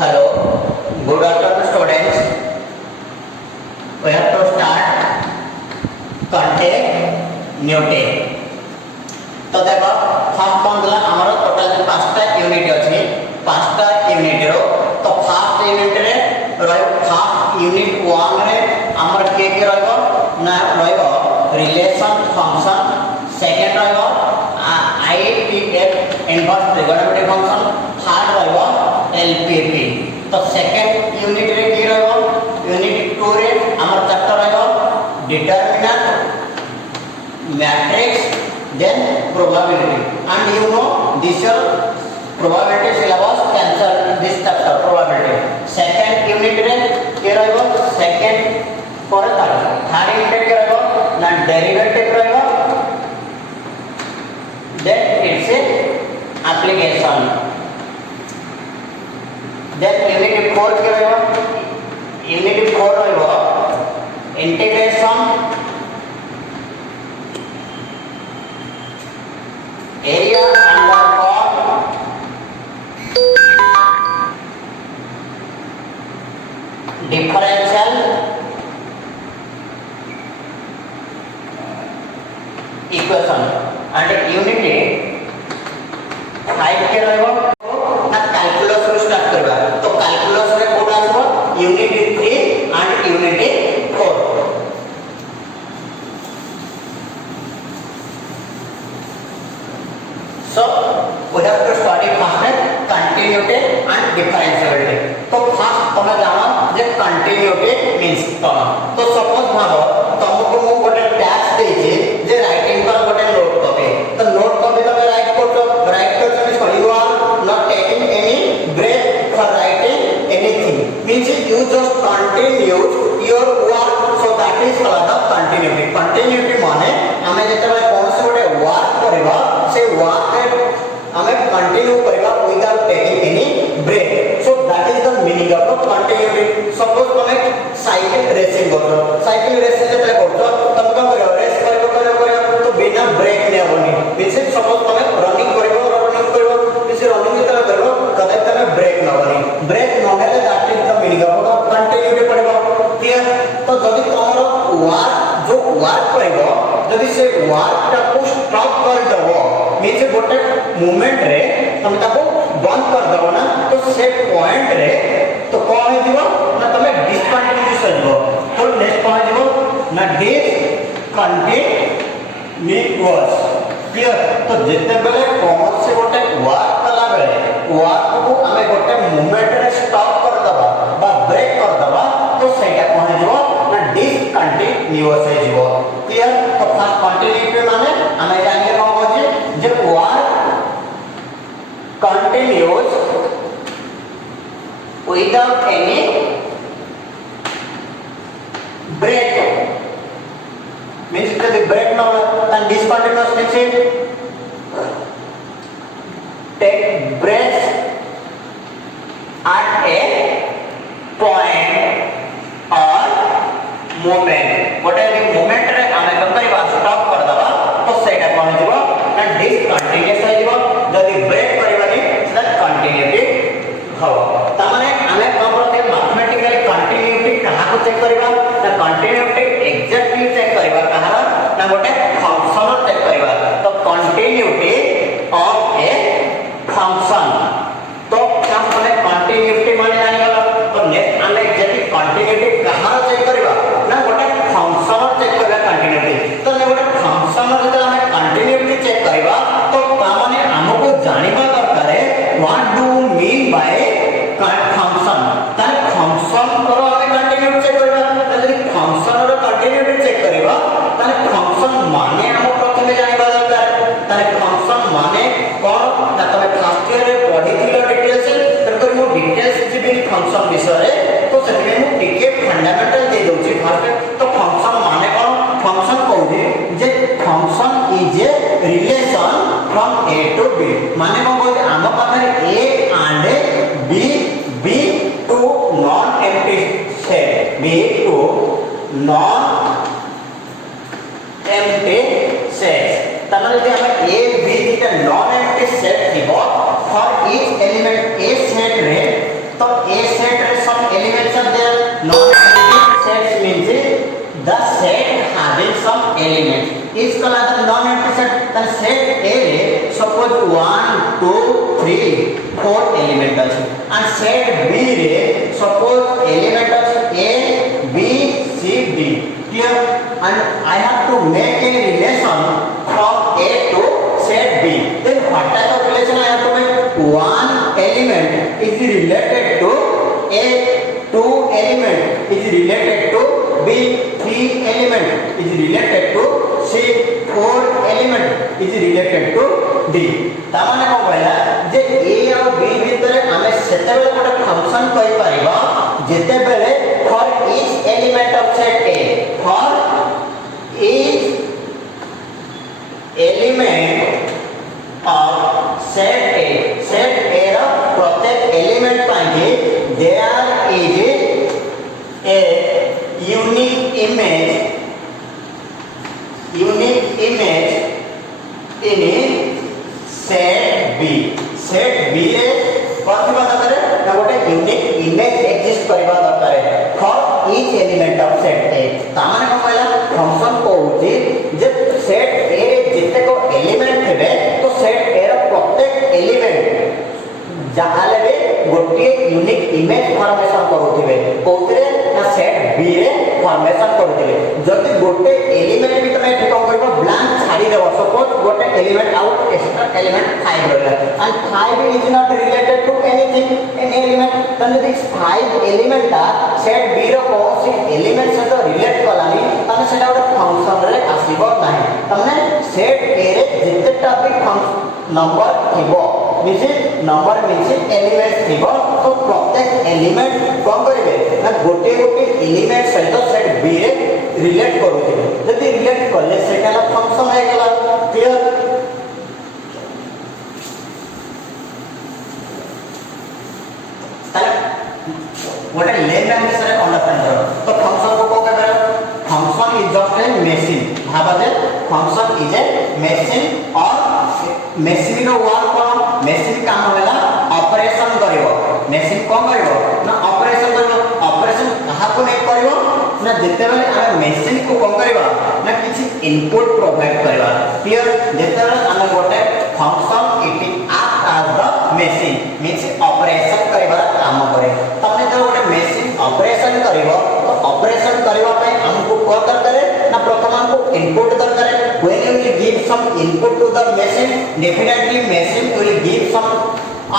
Hello, good afternoon students. We have to start continuity. तो देखो first कौन दिला हमारा टोटल 5टा यूनिट अछि 5टा यूनिट रो तो फर्स्ट यूनिट रे रही फर्स्ट यूनिट 1 रे हमर के रहबो ना रहबो रिलेशन फंक्शन सेकंड रहबो IPF inverse trigonometric function third रहबो एलपीपी तो सेकंड यूनिट रे की रहबो यूनिट 2 रे हमर चैप्टर रहबो determinant matrix then probability and you know this your probability syllabus cancel this chapter probability second unit re ke rahibo second पर third unit ke rahibo na derivative rahibo then it's a application then unit 4 ke rahibo unit 4 rahibo integration area under curve differential equation and unity 5 के रहबो ना calculus रो start करबा तो calculus रे कोड आसबो unit 3 and unit 4 So we have to study first continuity and differentiability. तो first तमे जानो जे continuity means कौन तो सपोज भाबो तुमको मु गोटे टैक्स देछि जे राइटिंग पर गोटे नोट कॉपी तो नोट कॉपी तमे राइट करछो means you are not taking any break for writing anything means you just continue your work so that is called continuity. continuity माने हमें जेतबे कोनसे गोटे वर्क करबा से वर्क हमें कंटिन्यू करबा without taking any break so that is the meaning of continuity. Suppose तुम cycle racing करो cycle racing जेते करछो तुम का करो रेस करो तो बिना ब्रेक ने होनी मींस सपोज तुम रनिंग करो किसी रनिंग जेते करो कदे तमे ब्रेक न होनी ब्रेक न होले that is the meaning of continuity पड़बो क्लियर. तो जदी तमरो वर्क जो वर्क करबो जदी से वर्क टा को स्टॉप कर दबो मींस गोटे मूवमेंट रे हम ताको बंद कर दबो ना तो से पॉइंट रे तो कोन हे दिबो ना तमे डिसकंटिन्यूस हो दिबो तो नेक्स्ट कोन दिबो ना डिसकंटिन्यूअस क्लियर. तो जेते बेले कोन से गोटे वर्क कला बेले वर्क को हमें गोटे मूवमेंट रे स्टॉप कर दबा बा ब्रेक कर दबा तो सेटा कोन हे दिबो ना डिसकंटिन्यूअस हे दिबो क्लियर. तो फर्स्ट कंटिन्यूटी माने हमें जानिए कोन होजे जे work continues without any break means the break now and discontinuous means take breaks at a point or moment what is the moment रे हमें कंकरी बात स्टॉप कर दबा तो सेटा कोन दिबो ना डिसकंटिन्यूअस हो दिबो जदी ब्रेक कंटिन्यूटी हवा तमाने हमें प्रॉब्लम मैथमेटिकली कंटिन्यूटी कहा को चेक करबा ना कंटिन्यूटी एग्जैक्टली चेक करबा कहा ना गोटे फंक्शन चेक करबा तो कंटिन्यूटी ऑफ ए फंक्शन तो हम माने कंटिन्यूटी माने जानि गलो तो नेक्स्ट हमें एग्जैक्टली कंटिन्यूटी कहा चेक करबा ना गोटे फंक्शन चेक करबा कंटिन्यूटी तो ने गोटे फंक्शन जते हमें कंटिन्यूटी चेक करबा तो तमाने हमको जानिबा what do you mean by function तार function करो हमें कंटिन्यूटी चेक करबा यदि function रो कंटिन्यूटी चेक करबा तार function माने हम प्रथमे जानिबा दरकार तार function माने कोन ना तमे फर्स्ट ईयर रे पढिथिलो डिटेल्स तर मो डिटेल्स जिबि function विषय तो सेमे मु टिके फंडामेंटल दे दोछि फर्स्ट तो function माने कोन function कहू जे function is a relation from a to b माने कोन कहू आम पाखरे a and b to non empty set b to non empty sets तमने जे हम a b दिटा non empty set थिबो फॉर each element a set रे तो a कला द नॉन एम्प्टी सेट त सेट ए रे सपोज 1 2 3 4 एलिमेंट अछि एंड सेट बी रे सपोज एलिमेंट अछि a b c d clear and I have to make a relation from a to set b then what type of relation I have to make one element is related to a two element is related to b three element is related to c four element is related to d ता माने को कहला जे a और b भितर हमें सेते बेले गोटे फंक्शन कहि परिबा जेते बेले for each element of set a for each element of set a रा प्रत्येक एलिमेंट पाएंगे there is a unique image in set b रे कथि बात करे ना गोटे यूनिक इमेज एग्जिस्ट करबा दरकार है for each element of set ए ता माने को कहला फंक्शन कहउची जे सेट ए रे जिते को एलिमेंट हेबे तो सेट ए रो प्रत्येक एलिमेंट जहाले बे गोटे यूनिक इमेज फॉर्मेशन करूथिबे कोतरे ना सेट बी रे फॉर्मेशन करूथिबे जति गोटे एलिमेंट भी तमे ठीक करबो ब्लैंक छाडी देबो सपोज गोटे एलिमेंट आउट एक्स्ट्रा एलिमेंट 5 रहला and 5 is not related to anything an element तने दिस 5 एलिमेंट ता सेट बी रो कोसी एलिमेंट से तो रिलेट कलानी तने सेटा गोटे फंक्शन रे आसीबो नाही तने सेट ए रे जितेटा भी नंबर थिबो मींस नंबर मींस एलिमेंट थिबो तो प्रत्येक एलिमेंट कोन करिवे ना गोटे गोटे एलिमेंट सहित सेट बी रे रिलेट करूथिबे जदि रिलेट करले सेटाला फंक्शन हे गेला क्लियर ताले गोटे लेन लाइन से अंडरस्टैंड करो तो फंक्शन को को कहबे function is just a machine Bhabha J function is a machine और मशीन रो वर्क कोन मशीन काम होला ऑपरेशन करिवो मशीन कोन करिवो ना ऑपरेशन करिवो ऑपरेशन कहा को नहीं करिवो ना जते बेले हम मशीन को कोन करिवो ना किछि इनपुट प्रोवाइड करिवो क्लियर जते बेले हम गोटे function it act as the machine means operation करिवो काम करे तने जो गोटे मशीन ऑपरेशन करिवो तो ऑपरेशन करिवा पे हमको को दरकार है ना प्रथम हमको इनपुट दरकार है when you will give some input to the machine definitely machine will give some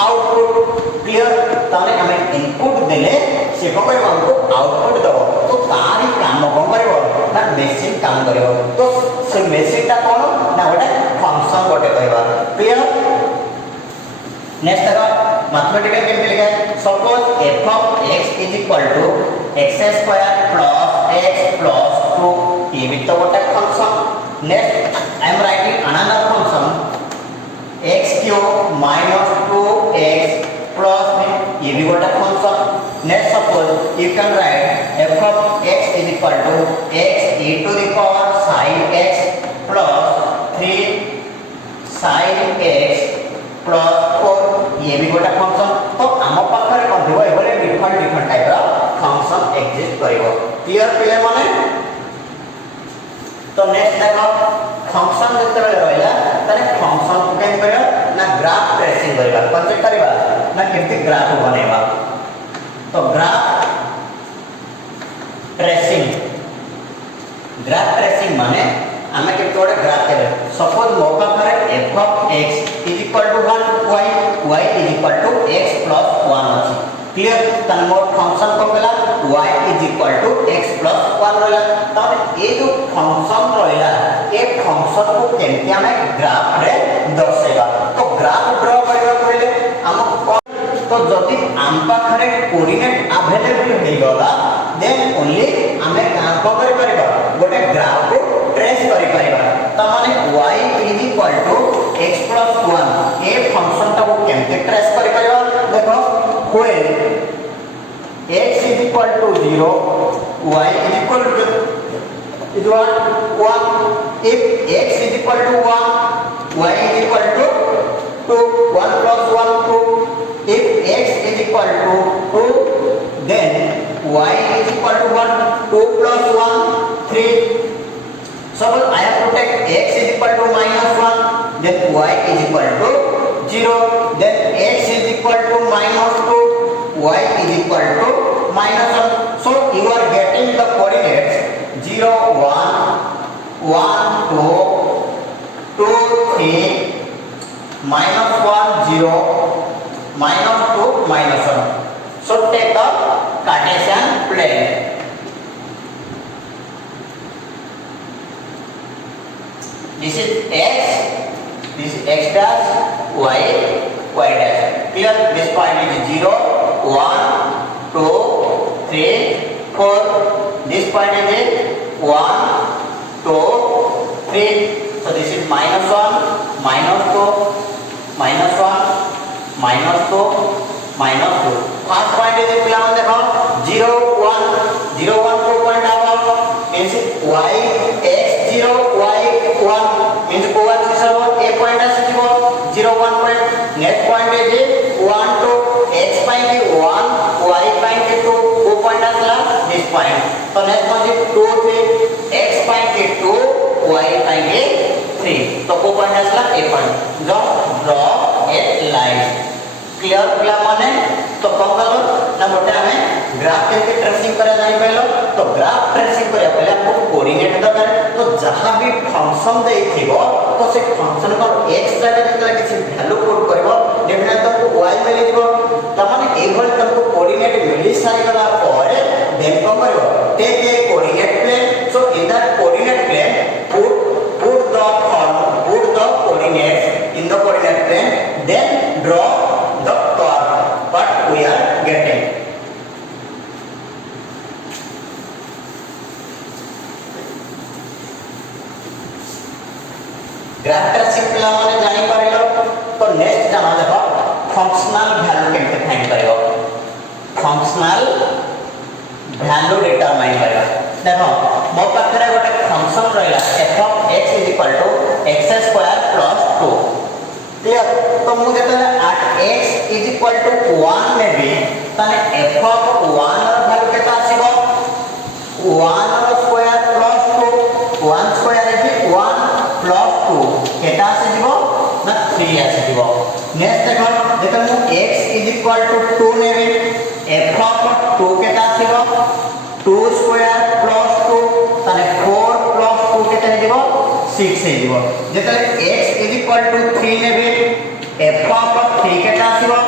output clear ताने हमें इनपुट देले से को करबो हमको आउटपुट दबो तो तारी काम को करबो ना मशीन काम करबो तो से मशीन ता कोन ना गोटे फंक्शन गोटे कहबा क्लियर नेक्स्ट देखो मैथमेटिकल केम लिखा है suppose f of x is equal to x square plus x plus 2 ये भी तो गोटे function next I am writing another function x cube minus 2x plus ये भी गोटे function next suppose you can write f of x is equal to x e to the power sin x plus 3 sin x plus 4 ये भी गोटे function तो हम पाखरे कोन दिबो एबले डिफरेंट टाइप रा फंक्शन एग्जिस्ट करिवो क्लियर क्लियर माने तो नेक्स्ट देखो फंक्शन जते बेले रहला तने फंक्शन को केम करियो ना ग्राफ ट्रेसिंग करिबा कन्सेप्ट करिबा ना केमति ग्राफ बनेबा तो ग्राफ ट्रेसिंग माने हमें के तोड़े ग्राफ करे सपोज मो पाखरे f of x is equal to 1 y is equal to x plus 1 अछि क्लियर तन मोर फंक्शन को गला y is equal to x plus 1 रहला तने ए जो फंक्शन रहला ए फंक्शन को केमति हमें ग्राफ रे दर्शाइबा तो ग्राफ ड्रा करबा पहिले हम तो जति आम पाखरे कोऑर्डिनेट अवेलेबल हे गला देन ओनली हमें काम को करि परिबा गोटे ग्राफ को ट्रेस करि परिबा त माने y is equal to x plus 1 a function ता को केमते ट्रेस करि परिबा देखो when x is equal to 0 y is equal to is what 1 if x is equal to 1 y is equal to 2 1 plus 1 2 if x is equal to 2 then y is equal to 1 2 plus 1 3 suppose I have to take x then y is equal to 0, then x is equal to -2, y is equal to -1. So you are getting the coordinates 0 1 1 2 2 3 -1 0 -2 -1. So take the Cartesian plane. This is x, this is x dash, y dash. Clear? This point is 0 1 2 3 4. This point is 1 2 3. So this is -1 -2 -1 -2 -2. First point is पिलावन देखो 0 1 0 1 को point आवा means y x 0 y 1 means को axis हो a point आसीबो 0 1 point. Next point is 1 2 x point 1 y point 2 को point आसला this point. तो next point 2 3 x point 2 y point 3. तो को पॉइंट आसला a point. draw a line. Clear पिला माने तो कौन कलो ना गोटे हमें ग्राफ केके ट्रेसिंग करे जानि पहलो. तो ग्राफ ट्रेसिंग करे पहले आपको कोऑर्डिनेट दरकार. तो जहां भी फंक्शन देइथिबो तो से फंक्शन को x जागा जेतला किछि वैल्यू पुट करबो डेफिनेटली तुमको y मिलि दिबो. त माने ए भल तुमको कोऑर्डिनेट मिलि सारी गला परे देन को करबो take a coordinate plane. So in that coordinate plane put the coordinates in the coordinate plane, then draw the curve what we are getting. Graph tracing पिला माने जानि पारिलो. तो नेक्स्ट जाना देखो फंक्शनल वैल्यू केमते फाइंड करियो. Functional value determine करियो. देखो मो पाखरे गोटे फंक्शन रहला f of x is equal to x square plus 2. Clear? तो मु जेतले at x is equal to 1 नेबी तने f of 1 र वैल्यू केता आसीबो 1 र square plus 2. 1 square is 1 plus 2 केता आसीबो ना 3 आसीबो. नेक्स्ट देखो जेतले मु x is equal to 2 navy f of 2 केता आसीबो 2 स्क्वायर प्लस 2 तने 4 प्लस 2 केते दिबो 6 हे दिबो. जेतले x is equal to 3 नेबे f of 3 केता आसीबो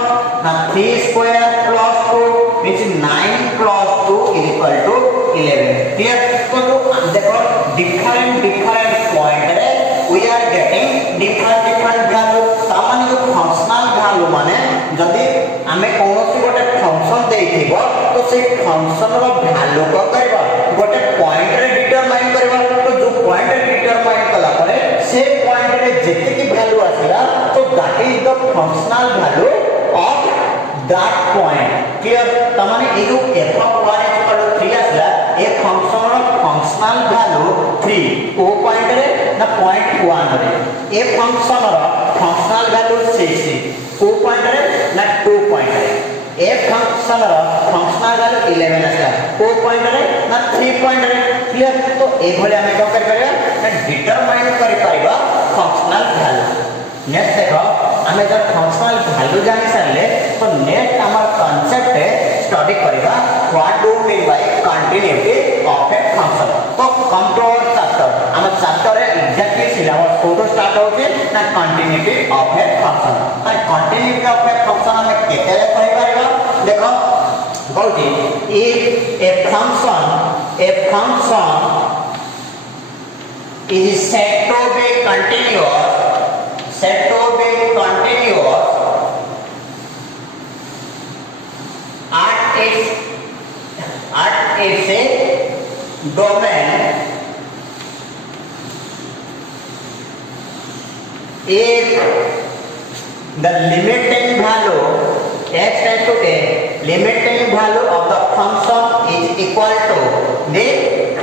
ना 3 square plus 2 which is 9 plus 2 is equal to 11. Clear? तो देखो डिफरेंट पॉइंट रे we are getting different value. तामाने जो फंक्शनल वैल्यू माने जदी हमें कोनोसी गोटे फंक्शन देइथिबो तो से फंक्शन रो वैल्यू को करबा गोटे पॉइंट रे डिटरमाइन करबा. तो जो पॉइंट रे डिटरमाइन कला परे से पॉइंट रे जेते की वैल्यू आसीला तो that is the functional value of that point. Clear? तामाने ए जो f of y is equal to 3 आसला ए फंक्शन रो फंक्शनल वैल्यू 3 ओ पॉइंट रे ना पॉइंट 1 रे. ए फंक्शन रो फंक्शनल वैल्यू 6 ओ पॉइंट रे ना 2 पॉइंट रे. ए फंक्शन रो फंक्शनल वैल्यू 11 आसला ओ पॉइंट रे ना 3 पॉइंट रे. क्लियर? तो ए भले हमें क्या कर परिबा ना डिटरमाइन करि परिबा फंक्शनल वैल्यू. नेक्स्ट देखो हमें जब फंक्शनल वैल्यू जानि सारले तो नेक्स्ट हमर कांसेप्ट है स्टडी करिबा what do mean by continuity of a function. तो कम टू आवर चैप्टर हम चैप्टर है एग्जैक्टली सिलेबस फोटो स्टार्ट होते ना कंटीन्यूटी ऑफ ए फंक्शन. और कंटीन्यूटी ऑफ ए फंक्शन हमें केते रे कहि परिबा. देखो कहूची if a function is said to be continuous at its domain if the limiting value x tends to a limiting value of the function is equal to the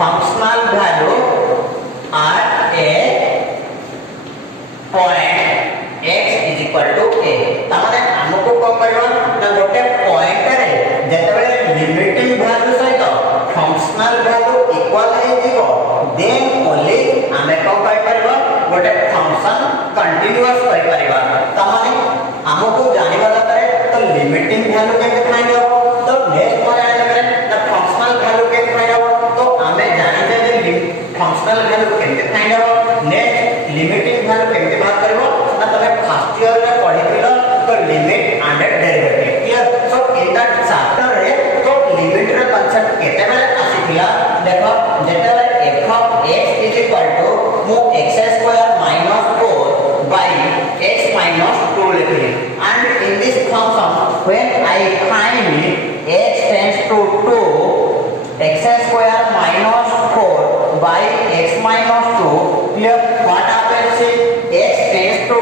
functional value at a point x is equal to a. तामाने हमको को करबा ना गोटे point रे जेतेबेले limiting value सहित functional value equal हे जीवो then only हमें को कहि परबा गोटे फंक्शन कंटीन्यूअस वैल्यू केमते फाइंड हो तो नेक्स्ट को जाने करे ना फंक्शनल वैल्यू केमते फाइंड हो तो हमें जानिते जे फंक्शनल वैल्यू केमते फाइंड हो नेक्स्ट लिमिटिंग वैल्यू केमते बात करबो ना तमे फर्स्ट ईयर रे पढिथिलो तो limit and derivative clear so in that chapter रे तो लिमिट रे कांसेप्ट केते बेले आसीथिला देखो जेते बेले f of x is equal to मु x square minus 4 by x minus 2 लिखली and in this function when I find x tends to 2 x square minus 4 by x minus 2 clear what happens is x tends to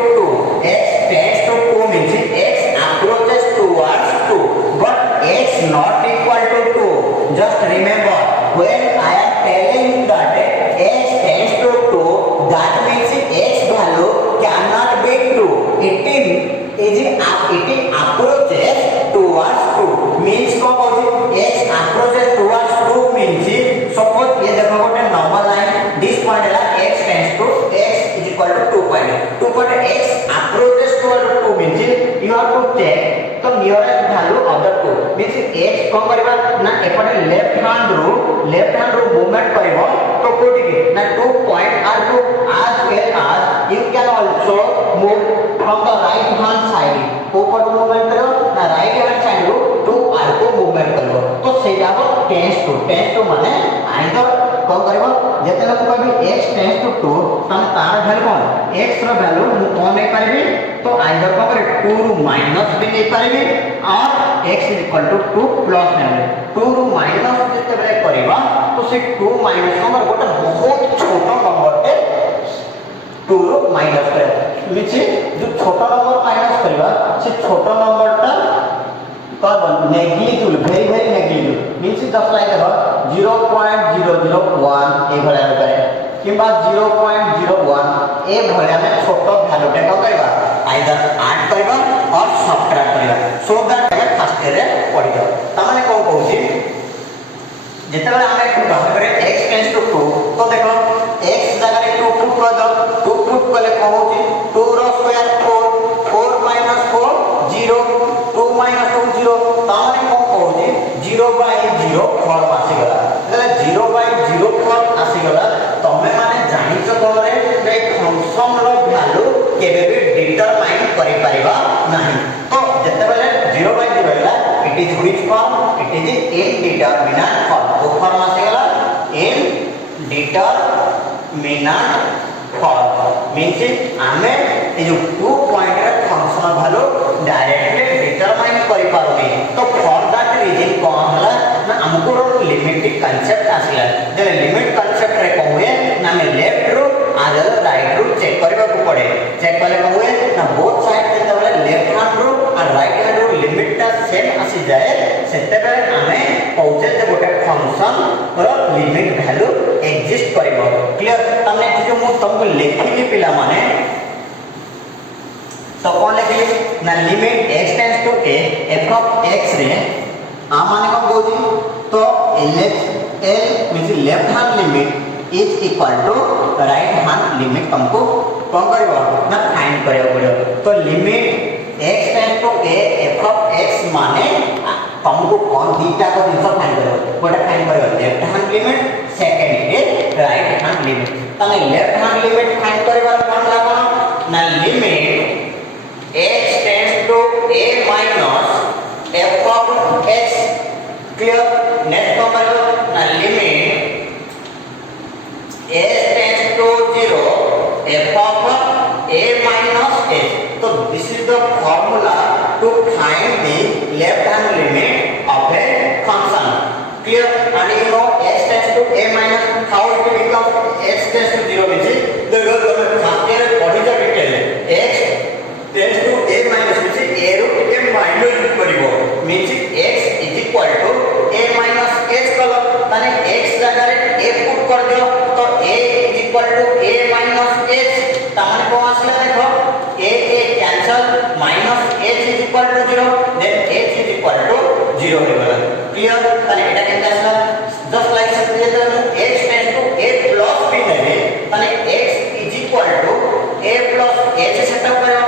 2 means x approaches towards 2 but x not equal to 2 just remember when I am telling that x tends to 2 that means x value cannot be 2 it approaches towards 2 means को बोलते x approaches towards 2 means suppose ये देखो गोटे number line this point है x tends to x is equal to 2 point x approaches towards 2 means you have to check तो nearest value of the 2 means x को करबा ना एपटे left hand रो movement करबो तो कोठी के ना 2 point are to as well as you can also move from the right hand side ऊपर मूवमेंट करो ना राइट हैंड साइड रो 2 r को मूवमेंट करबो तो सेटा हो टेंस टू माने आइदर कोन करबो जेते लोग कहबी x टेंस टू 2 तने तार वैल्यू कोन x रो वैल्यू मु कोन नै करबी तो आइदर को करे 2 रू माइनस भी नै करबी और x is equal to 2 plus नै 2 रू माइनस जेते बेले करबा तो से 2 माइनस नंबर गोटे बहुत छोटा नंबर टे 2 रू माइनस करे मिछि जो छोटा नंबर माइनस करबा से छोटा नंबर टा कौन negligible very negligible means just like 0.001 ए भले करे किबा 0.01 ए भले हमें छोटा वैल्यू टे को करबा आइदर ऐड करबा और सब्ट्रैक्ट करबा सो दैट हमें फर्स्ट ईयर रे पढ़ि जाओ त माने कोन कहूची जेते बेले हमें एक बात करे x टेंस टू 2 तो देखो x जगह रे 2 पुट कर दो 2 पुट कले कहूची 2 रो स्क्वायर 4 minus 4 0 2 minus 2 0 ताने कोन कहूची 0 by 0 फॉर्म आसी गला એટલે 0 by 0 फॉर्म आसी गला तमे माने जानिचो कोन रे जे फंक्शन रो वैल्यू केबे भी डिटरमाइन करि परिबा नाही तो जते बेले 0 by 0 हैला it is which form it is indeterminate form वो फॉर्म आसी गला इनडिटरमिनेट फॉर्म मींस आमे ए जो 2 पॉइंट रे फंक्शन वैल्यू डायरेक्टली डिटरमाइन करि पारुनी तो फॉर दैट रीजन कोन हला ना हमको लिमिट कांसेप्ट आसिला जे लिमिट कांसेप्ट रे कहूए ना मैं लेफ्ट रो आगे राइट रो चेक करबा को पड़े चेक करले कहूए ना बोथ साइड जे तबले लेफ्ट हैंड रो और राइट हैंड रो लिमिट ता सेम आसी जाए सेते बेले हमें पहुंचे जे गोटे फंक्शन रो लिमिट वैल्यू एग्जिस्ट करबो क्लियर तमने जो मु तुमको लिखिली पिला माने तो कौन लिखली ना limit x tends to a f of x रे आ माने को बोली तो l means left hand limit is equal to right hand limit तुमको कौन करबो ना फाइंड करबो पड़ो तो limit x tends to a f of x माने तुमको कौन दीटा को दिस फाइंड करबो गोटे फाइंड करबो left hand limit second is right hand limit तने लेफ्ट हैंड लिमिट फाइंड करबा कोन लागो ना limit x tends to a minus f of x clear next को करो ना limit s tends to 0 f of a minus s तो this is the formula to find the left hand limit of a function clear and you know x tends to a minus how it becomes x tends to 0 means the first year body the detail x tends to a minus means a root a minus करिवो means x is equal to a minus h कलो तने x जगह रे a put कर दियो तो a is equal to a minus h तमन को आसले देखो a cancel minus h is equal to 0 then h is equal to 0 हो गला क्लियर तने एटा केनता आसला just like suppose x tends to a plus b नेबे तने x is equal to a plus h setup करो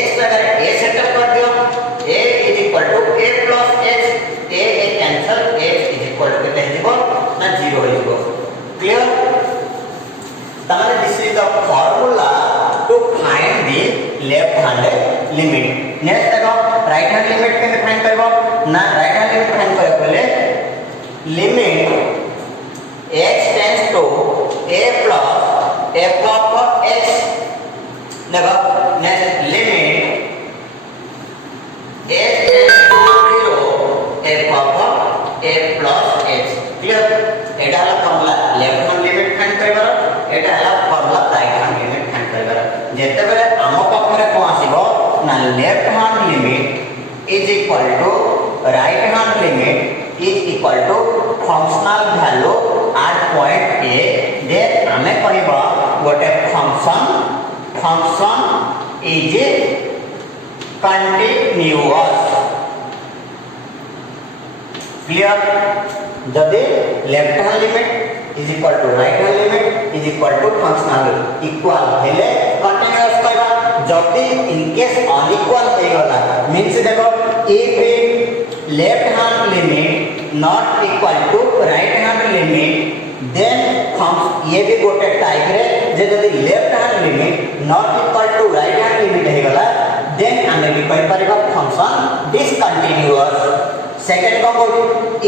x जगह a setup कर दियो a is equal to a plus x a cancel x is equal to केते हिजबो ना 0 हिजबो क्लियर तमाने this is the formula to find the left hand limit next देखो राइट हैंड लिमिट के फाइंड करबो ना राइट हैंड लिमिट फाइंड करे बोले limit x tends to a plus f of x देखो next limit x tends to 0 f of a plus x clear एटा हला formula left hand limit find करबार एटा हला formula right hand limit find करबार जेते बेले आम पाखरे को आसीबो ना left hand limit is equal to right hand limit is equal to functional value at point a then हमें कहबा गोटे फंक्शन इज कंटीन्यूअस क्लियर जदि left hand limit is equal to right hand limit is equal to functional इक्वल हेले continuous कहबा जदि in case unequal हे गला मींस देखो if left hand limit not equal to right hand limit then ये भी गोटे टाइप रे जे जदि left hand limit not equal to right hand limit हे गला देन हमें भी कहि परबा फंक्शन डिसकंटीन्यूअस सेकंड को बोल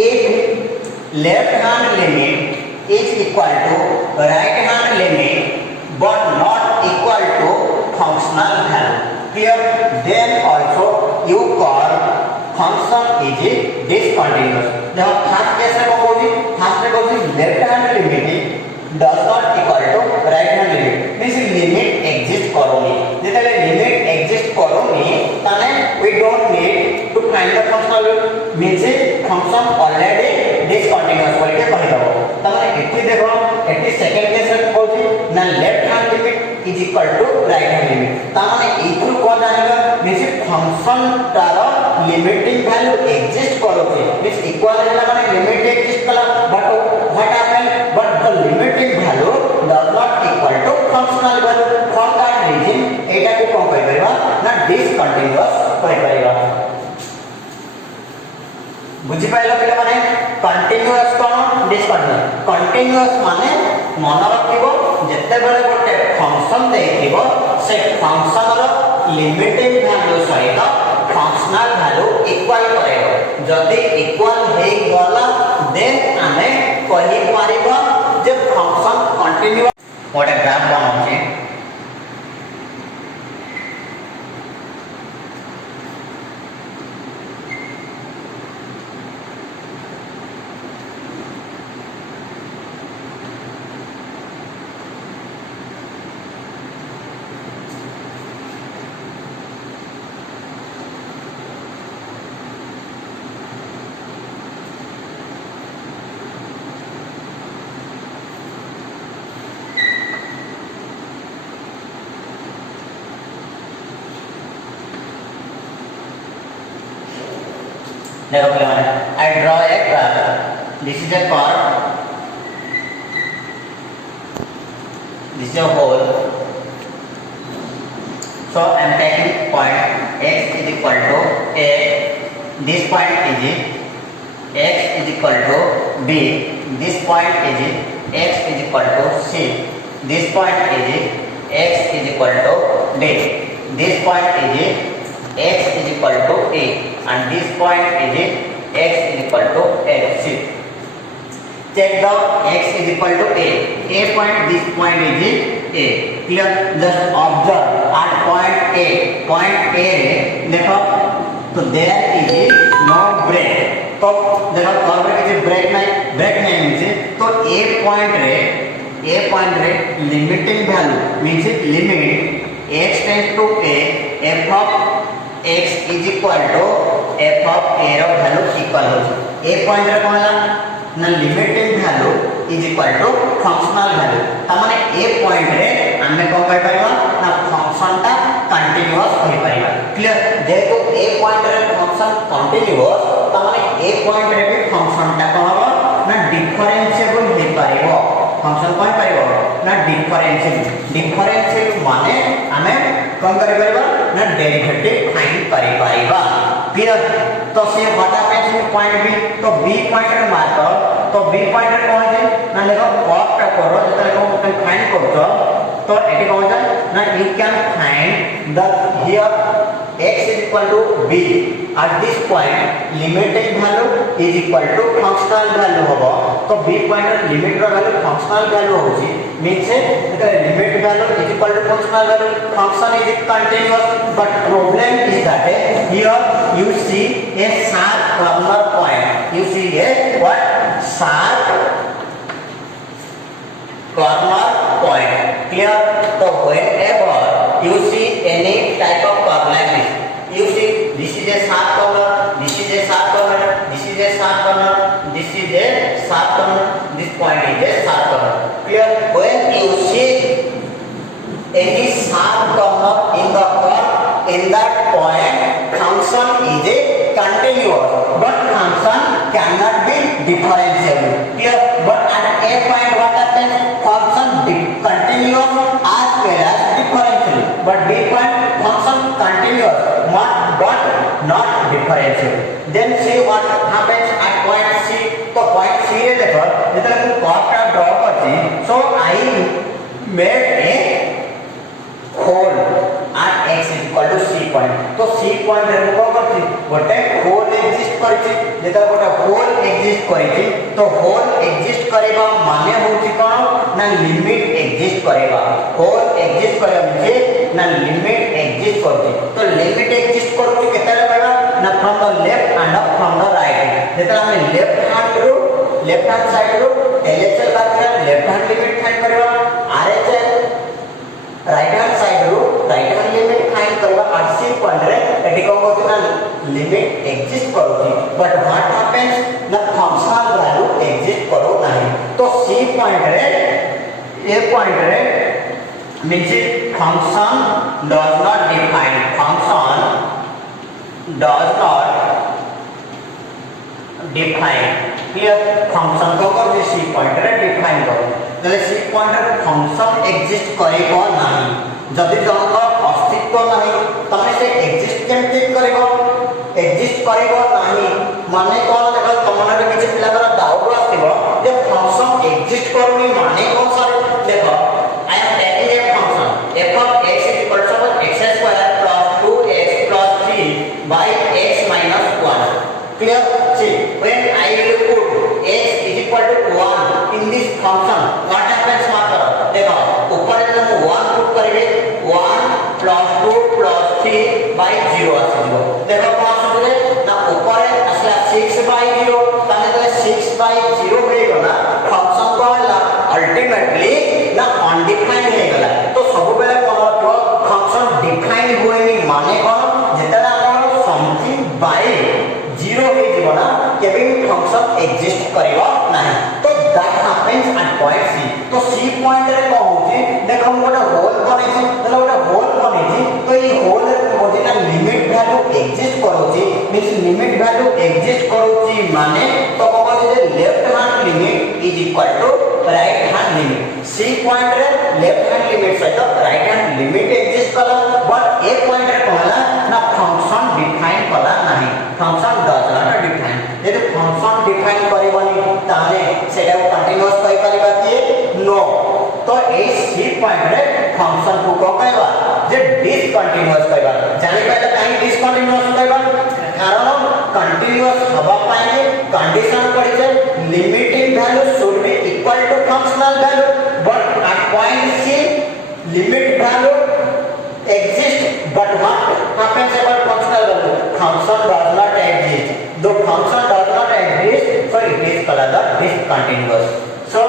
if left hand limit is equal to right hand limit but not equal to functional value clear then also you call function is discontinuous देखो first case रे को बोली फर्स्ट रे बोली left hand limit does not equal to right hand limit means limit exist करोनी जेतले limit exist करोनी ताने we don't need to find the functional means function already discontinuous बोल के कहि दबो तमाने एठी देखो एठी सेकंड केस रे बोली ना left hand limit is equal to right hand limit ताने इथु कोन जानिबा मींस फंक्शन तार लिमिटिंग वैल्यू एग्जिस्ट करोते मींस इक्वल हैला माने लिमिट एग्जिस्ट कला but what happen but the limiting value does not equal to functional value for that reason एटा को कोन कहि परबा ना डिसकंटीन्यूअस कहि परबा बुझी पाइलो पिला माने कंटीन्यूअस कोन डिसकंटीन्यूअस कंटीन्यूअस माने मन रखिबो जत्ते बेले गोटे फंक्शन देथिबो से फंक्शन रो लिमिटिंग वैल्यू सहित फंक्शनल वैल्यू इक्वल करेबो जदी इक्वल हे गला देन हमें कहि पारिबो जे फंक्शन कंटीन्यूअस गोटे ग्राफ बनाउछे देखो पिलाने I draw a graph this is a curve this is a hole so I am taking point x is equal to a this point is x is equal to b this point is x is equal to c this point is x is equal to d this point is x is equal to a and this point is x is equal to x. See, check the x is equal to a point this point is a clear just observe at point a देखो तो there is no break तो देखो curve रे किसी break नहीं मिलছে तो a point रे limiting value means limit x tends to a f of x is equal to f of a रो वैल्यू इक्वल हो a पॉइंट रे कहला ना limiting value is equal to functional value त माने a पॉइंट रे हमें कोन कहि परबा ना फंक्शन ता कंटीन्यूअस कहि परबा क्लियर जेको a पॉइंट रे फंक्शन कंटीन्यूअस त माने a पॉइंट रे भी फंक्शन ता कहबो ना डिफरेंशिएबल हे परबो फंक्शन कहि परबो ना डिफरेंशिएबल माने हमें कोन करि परबा ना डेरिवेटिव फाइंड करि परबा क्लियर तो say what happens in point B तो बी पॉइंट रे मार्क करो तो बी पॉइंट रे कोन जे ना देखो कॉप टा करो जतले को फाइंड करतो तो एटी कोन जे ना you can find the here x is equal to b at this point limited value is equal to functional value होबो तो b point रे लिमिट रो वैल्यू functional value होची means Etah limit value is equal to functional value function is continuous but problem is that here you see a sharp corner point you see a what sharp corner point clear so whenever you see any type of curve like this you see this is a sharp corner this is a sharp corner this is a sharp corner this is a sharp corner this point is a sharp corner clear when you see any sharp corner in the curve in that point function is a continuous but function cannot be differentiable clear but at a point what happens function continuous as well as differentiable but b point function continuous but not differentiable then see what happens at point c तो point c रे देखो जेतले को curve टा draw करछि so I made a hole at x is equal to c point तो c point रे को करछि गोटे होल एग्जिस्ट करछि जेतले गोटे होल एग्जिस्ट करछि तो होल एग्जिस्ट करबा माने होछि कोन ना लिमिट एग्जिस्ट करबा होल एग्जिस्ट करबा म्हणजे ना लिमिट एग्जिस्ट करछि तो लिमिट एग्जिस्ट करछि केतले कहबा ना from the left and from the right जेतले हम लेफ्ट हैंड साइड रो LHS बात लेफ्ट हैंड लिमिट फाइंड करबा RHS राइट हैंड साइड रो राइट हैंड लिमिट फाइंड करबा RC पॉइंट रे एटी को होतना लिमिट एग्जिस्ट करूची बट व्हाट हैपेंस ना फंक्शनल वैल्यू एग्जिस्ट करो नहीं तो C पॉइंट रे A पॉइंट रे means function does not define function does not define clear function को कर C पॉइंट रे डिफाइन करो तले C पॉइंट रे फंक्शन एग्जिस्ट करिबो नाही जदि जनक अस्तित्व नाही तमे से एग्जिस्ट केमति करिबो एग्जिस्ट करिबो नाही माने कोन देखो तमन रे किछ पिलाकर डाउट आसीबो जे फंक्शन एग्जिस्ट करूनी माने कोन सर देखो I am taking a function f of x is equal to x square plus 2x plus 3 by x minus 1 clear see when I will put x is equal to 1 in this function what happens मात्र देखो ऊपर हम 1 put करेंगे 1 plus 2 plus 3 by 0 आसीबो देखो कोन आसीबो ना ऊपर असला 6 by 0 ताने तले 6 by 0 होई गला फंक्शन को हला अल्टीमेटली ना अनडिफाइंड हे गला तो सब बेले कोन तो फंक्शन डिफाइन होएनी माने कोन जेतला हमर समथिंग बाय 0 हे जीवना केबे फंक्शन एग्जिस्ट करिवो नाही तो that happens at point C तो C पॉइंट रे को होची देखो हम गोटे होल बनेछि तले गोटे होल बनेछि तो ई होल रे होची ना लिमिट वैल्यू एग्जिस्ट करोची मींस लिमिट वैल्यू एग्जिस्ट करोची माने तो कहबो जे left hand limit is equal to right hand limit C point रे लेफ्ट हैंड लिमिट सहित राइट हैंड लिमिट एग्जिस्ट कला बट A पॉइंट रे कहला ना फंक्शन डिफाइन कला नाही फंक्शन डज नॉट डिफाइन यदि फंक्शन डिफाइन करबनी ताने सेटा कंटीन्यूअस कहि परबा कि नो तो ए C पॉइंट रे फंक्शन को कहबा जे डिसकंटीन्यूअस कहबा जानि पहले काई डिसकंटीन्यूअस कहबा कारण कंटीन्यूअस हवा पाए कंडीशन पड़ी जे limiting value should be equal to functional value but at point C limit value exists but what happens about functional value function does not exist the function does not exist so it is called the discontinuous so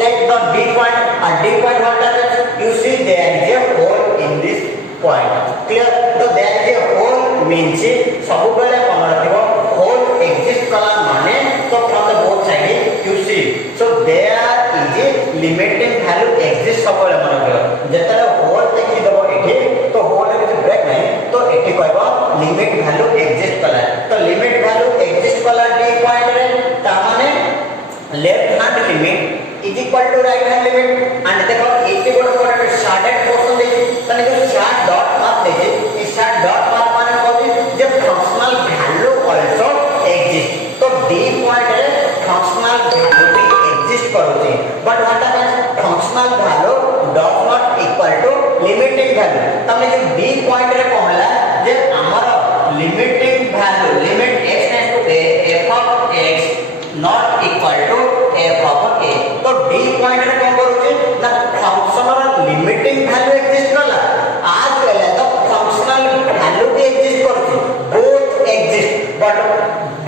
check the D point at D point what happens you see there is a hole in this point clear so there is a hole means सब बेले कोन रखिबो hole exist कला माने so from the both side you see so there is a limiting value exist सब बेले मन रखिबो जेतले hole देखि दबो एठी तो hole रे ब्रेक नहीं तो एठी कहबो limit value exist कला तो limit value exist कला D point रे ता माने left hand limit is equal to right hand limit and देखो एठी गोटे shaded portion देछि तने जो shad dot मार्क देछि ई shad dot मार्क माने कहबी जे functional value not equal to f of a तो d पॉइंट रे कोन करूची ना फंक्शन रो लिमिटिंग वैल्यू एग्जिस्ट करला आज वेले तो फंक्शनल वैल्यू भी एग्जिस्ट करची both exist but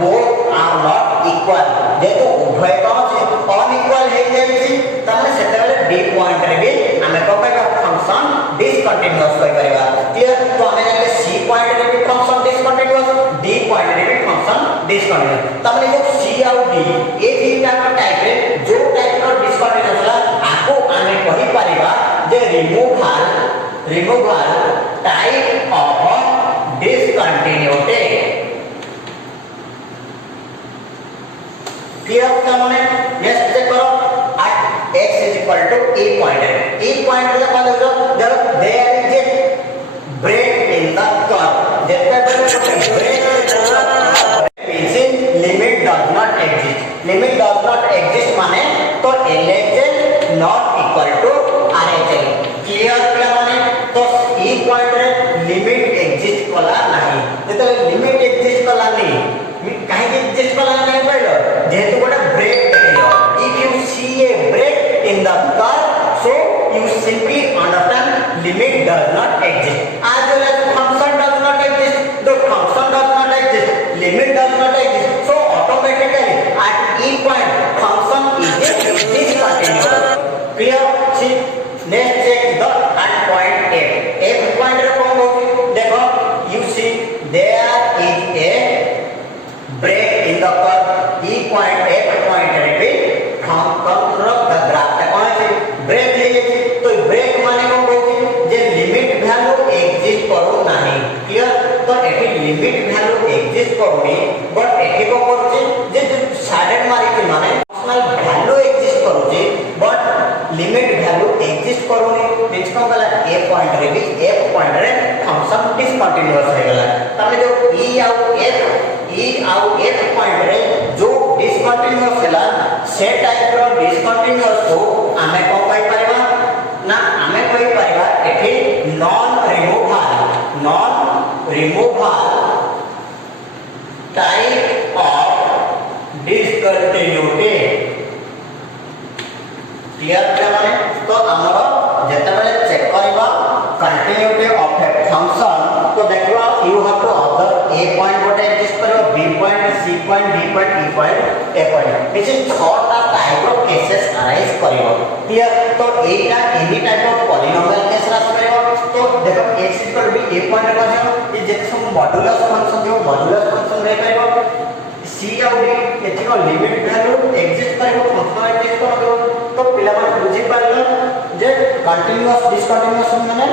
both are not equal जेतो उभय कोन अनइक्वल हे जेछि तमे सेते बेले d पॉइंट रे भी हमें को कहबा फंक्शन डिसकंटीन्यूअस कहि परिबा क्लियर तो हमें जाके c पॉइंट रे भी फंक्शन डिसकंटीन्यूअस d पॉइंट रे भी फंक्शन डिसकंटीन्यूअस तमे जो c और d ए तीनटा का टाइप रे जो टाइप रो डिसकंटीन्यूअस ला आको हमें कहि परिबा जे removal type of discontinuity clear का माने नेक्स्ट चेक करो at x is equal to e point रे कोन देखो जब there is a break in the curve जेते बेले break is limit does not exist माने तो LHS not equal to RHS clear कला माने तो e पॉइंट रे लिमिट एग्जिस्ट कला नाही जेते लिमिट एग्जिस्ट कला नहीं काहे एग्जिस्ट कला नहीं पड़लो जेहेतु गोटे ब्रेक देखियो if you see a break in the curve so you simply understand limit does not exist as well as function does not exist the function does not exist limit does not exist so automatically at e point function is discontinuous clear see next check the at point f point रे कोन होची देखो you see there is a break in the curve e point f point रे भी control the graph ता कोन छै break हे छै तो break माने कोन होची जे लिमिट वैल्यू एग्जिस्ट करू नाही क्लियर तो एठी लिमिट वैल्यू एग्जिस्ट करूनी बट एठी को करछि जे साइड मारी के माने फंक्शनल वैल्यू एग्जिस्ट करूछि बट लिमिट वैल्यू एग्जिस्ट करूनी मींस कोन गला ए पॉइंट रे भी f पॉइंट रे फंक्शन डिसकंटीन्यूअस हे गला तमे जो e आउ f पॉइंट रे जो डिसकंटीन्यूअस हैला से टाइप रो डिसकंटीन्यूअस को हमें को कहि परबा ना हमें कहि परबा एठी non removal type of discontinuity clear क्या माने तो हमरो जेते बेले चेक करबा कंटीन्यूटी ऑफ ए फंक्शन तो देखबा you have to observe A point गोटे एग्जिस्ट करो B point C point D point E point A point which is छटा टाइप ऑफ केसेस अराइज करिवो क्लियर तो एटा any type of polynomial case रास करिवो तो देखो x equal B A point को जो ये जेते सब मॉड्यूलस फंक्शन जो मॉड्यूलस फंक्शन रे करिवो सी और डी एथि को लिमिट वैल्यू एग्जिस्ट करिवो फंक्शन एग्जिस्ट करो तो पिला माने बुझी पाइलो जे कंटीन्यूअस डिसकंटीन्यूअस माने